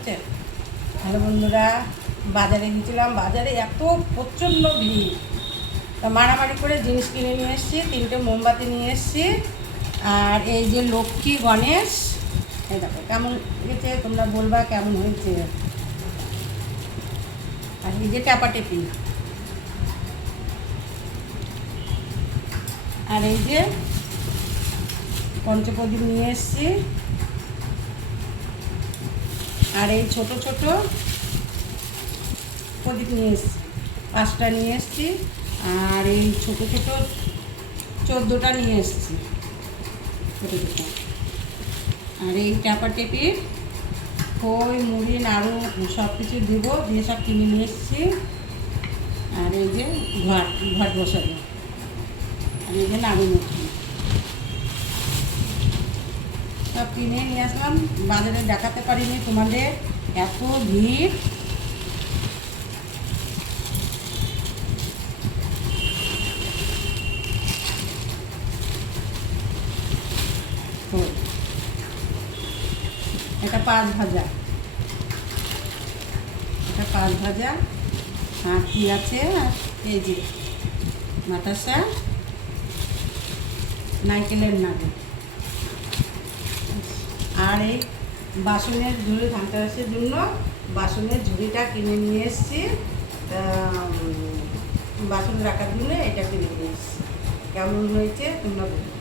আছে। হ্যালো বন্ধুরা, বাজারে গেছিলাম। বাজারে এত প্রচণ্ড ভিড়, তা মারামারি করে জিনিস কিনে নিয়ে এসেছি। 3টে মোমবাতি নিয়ে এসেছি। আর এই যে লক্ষ্মী গণেশ, এই দেখো কেমন হয়েছে, তোমরা বলবা কেমন হয়েছে। আর এই যে ট্যাপাটেপি, আর এই যে পঞ্চপ্রদীপ নিয়ে এসেছি। আর এই ছোট ছোট প্রদীপ নিয়ে এসেছি, 5টা নিয়ে এসেছি। আর এই ছোট ছোট 14টা নিয়ে এসেছি, ছোটো ছোটো। আর এই ট্যাপাটেপির খই মুড়ি নাড়ু সব কিছু দেবো, দিয়ে সব কিনে নিয়ে এসেছি। আর এই যে ঘট বসাবো। আর এই যে নাড়ু মুখি সব কিনে নিয়ে আসলাম। বাজারে দেখাতে পারিনি তোমাদের, এত ভিড়। এটা 5 ভাজা, এটা 5 ভাজা। আর কি আছে, এই যে বাতাসা, নারকেলের নাড়ু। আর এই বাসনের ঝুড়ি, ধানতেরাসের জন্য বাসনের ঝুড়িটা কিনে নিয়ে এসেছি। বাসন রাখার জন্য এটা কিনে নিয়ে এসেছি। কেমন হয়েছে তোমরা বলো।